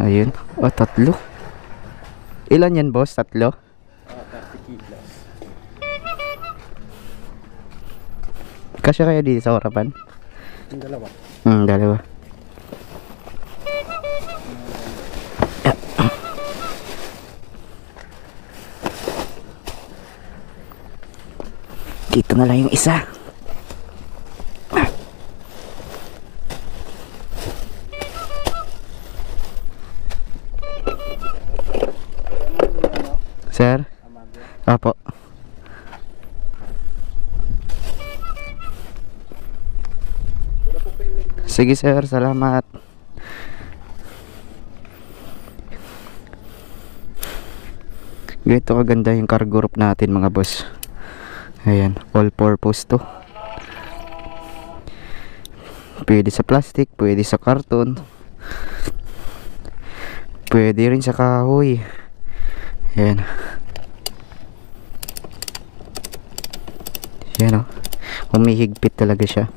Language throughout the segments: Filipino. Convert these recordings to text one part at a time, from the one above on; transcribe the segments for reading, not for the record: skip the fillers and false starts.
Ayun. O, tatlo. Ilan yan, boss? Tatlo? 30 kilos. Kasya kaya dito sa harapan? Yung dalawa. Dalawa. Dito na lang yung isa. Sir? Apo. Sige sir, salamat. Ganito kaganda yung cargo rope natin mga boss. Ayan, all purpose to. Pwede sa plastic, pwede sa karton, pwede rin sa kahoy. Ayan. Ayan o. Humihigpit talaga siya.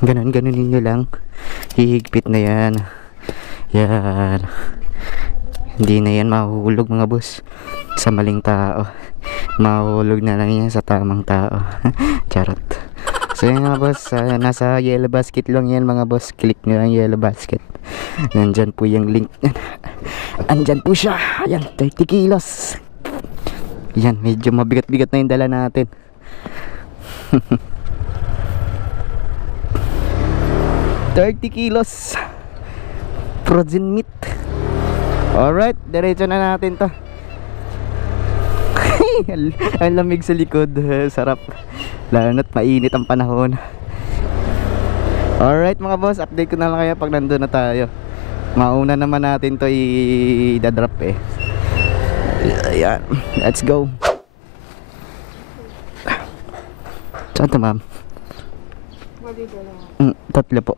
Ganunin nyo lang. Hihigpit na yan. Yan. Hindi na yan mahuhulog mga boss sa maling tao. Mahuhulog na lang yan sa tamang tao. Charot. So yan mga boss, nasa yellow basket lang yan mga boss. Click nyo lang yellow basket. Nandyan po yung link. Andyan po siya. Ayan, 30 kilos. Yan, medyo mabigat-bigat na yung dala natin. 30 kilos frozen meat. Alright, diretso na natin to. Ang lamig sa likod. Sarap. Lalo na't mainit ang panahon. Alright mga boss, update ko na lang kaya pag nandun na tayo. Mauna naman natin to i-drop eh. Ayan, let's go. Saan to ma'am? Tatlo po.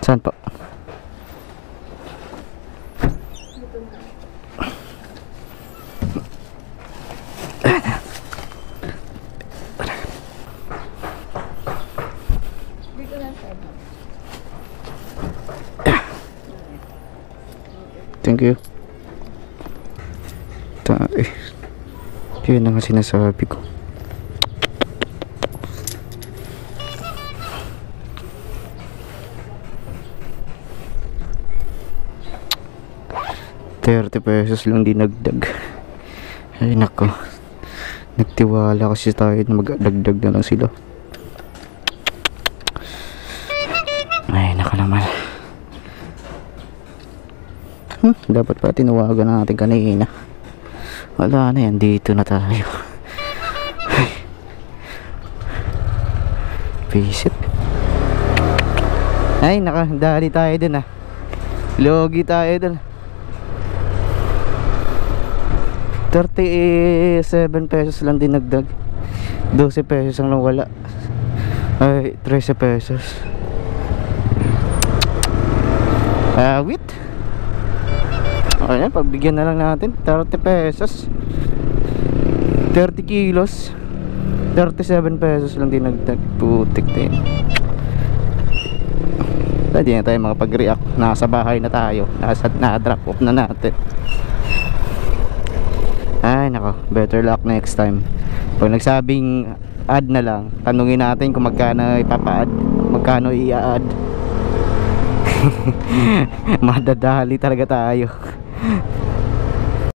Saan po? Thank you. Yun ang sinasabi ko. ₱30 lang dinagdag. Ay nako. Nagtiwala kasi tayo na magdagdag na lang sila. Ay nako naman. Dapat pa tinawagan natin kanina. Wala na yan, dito na tayo. Visit. Ay nakadali tayo dun ah. Logi tayo dun. ₱37 lang dinagdag. ₱12 ang nawala. Ay, ₱13. Wait. Ayan, pagbigyan na lang natin. ₱30. 30 kilos. ₱37 lang dinagdag. Putik din. Hindi na tayo makapag-react. Nasa bahay na tayo. Na-drop off na natin. Ay nako, better luck next time. Pag nagsabing add na lang, tanungin natin kung magkano ipapa-add, magkano i-add. Madadali talaga tayo.